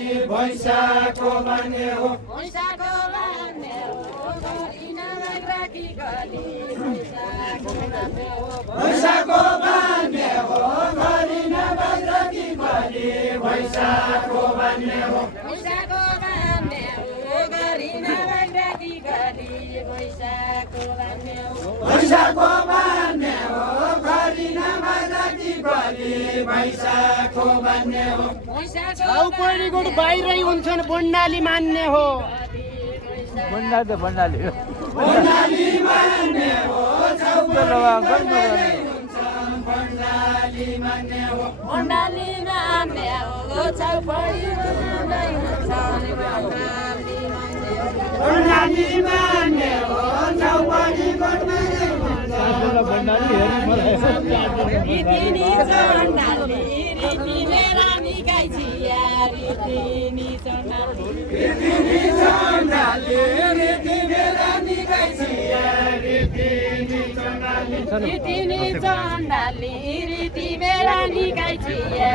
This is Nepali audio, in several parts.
भैँसाको भन्ने हो भैँसाको भन्ने हो गरिन बाख्राकी गली भैँसाको भन्ने हो भैँसाको भन्ने हो गरिन बाख्राकी गली भैँसाको भन्ने हो भैँसाको भन्ने हो गरिन बाख्राकी गली भैँसाको भन्ने हो भैँसाको भन्ने हो गरिन बाख्राकी गली भैँसाको भन्ने हो छाउपडीको बाहिरै हुन्छन् बन्डाली मान्ने हो बन्डाली मान्ने हो बन्डाली मान्ने हो बन्डाली मान्ने हो छाउपडी नै हुन्छन् बन्डाली मान्ने हो छाउपडी बन्डाली रीतिनी चण्डाली रीति मेरा निकाइ छिया रीतिनी चण्डाली रीतिनी चण्डाली रीति मेरा निकाइ छिया रीतिनी चण्डाली रीतिनी चण्डाली रीति मेरा निकाइ छिया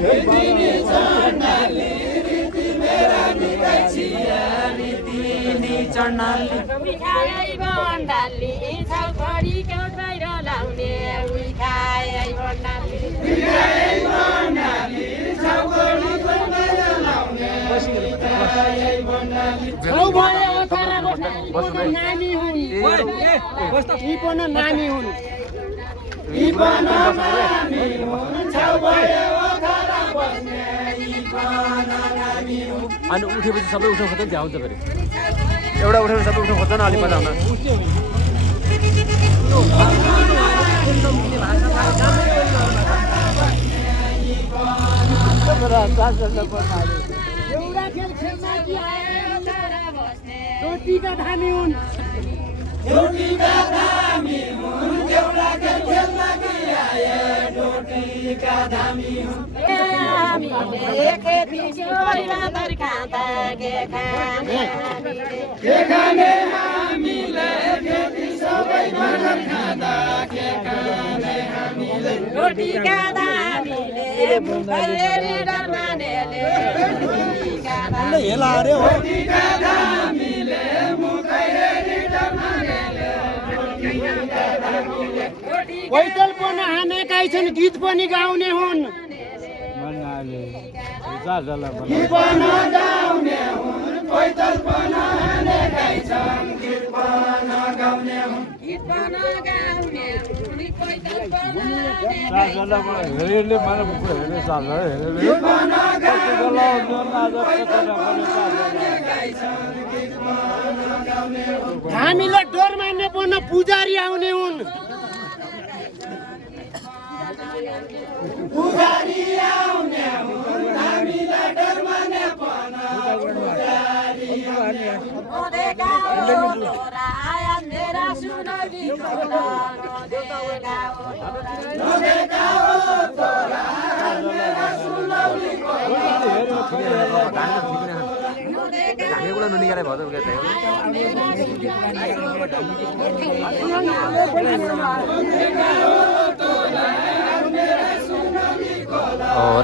रीतिनी चण्डाली रीति मेरा निकाइ छिया रीतिनी चण्डाली उखाइ बन्डाली छाउपडीको बाहिर लाउने उखाइ बन्डाली छाउ भयो ओथरा बस्ने नानी हुन् यी पनि नानी हुन् अनि उठेपछि सबै उठ्नु खोज्छ नि आउँछ फेरि एउटा उठेर सबै उठ्नु खोज्छ न अलि मजा आउन एउटा खेल खेल्न कि रोटीका धामी हुन् डोटीका धामी हुन् एउटा खेल खेल्न कि आए डोटीका धामी हुन् हामीले खेती सबैमा दर खाँदा के खाने के खाने हामीले खेती सबैमा दर खाँदा के खाने हामीले रोटीका दामीले भुकैले डर मानेले रोटीका दामी डोटीका धामीले मुखैले डर मानेले डोटीका धामीले पैदल पनि हानेकै छन् गीत पनि गाउने हुन् गीत पनि गाउने हुन् पैदल पनि हानेकै छन् गीत पनि गाउने हुन् गीत पनि गाउने हुन् पैदल पनि गीत पनि गाउने हानेकै छन् गीत पनि गाउने हुन् हामीलाई डर मान्ने पनि पुजारी आउने हुन् पुजारी आउने हुन् हामीलाई डर माने पनि पुजारी आउने हुन् नदेगा हो तोरा आया मेरा सुनौली तोरा नदेगा हो नदेगा हो तोरा मेरा सुनौली ढाकेको ननिकाले भयो त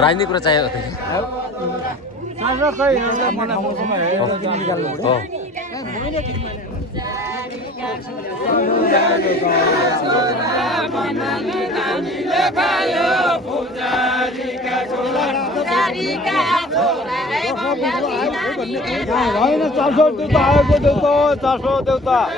राजनीतिक कुरा चाहियो पुजारीका छोरा 400 देउता आएको देउता 400 देउता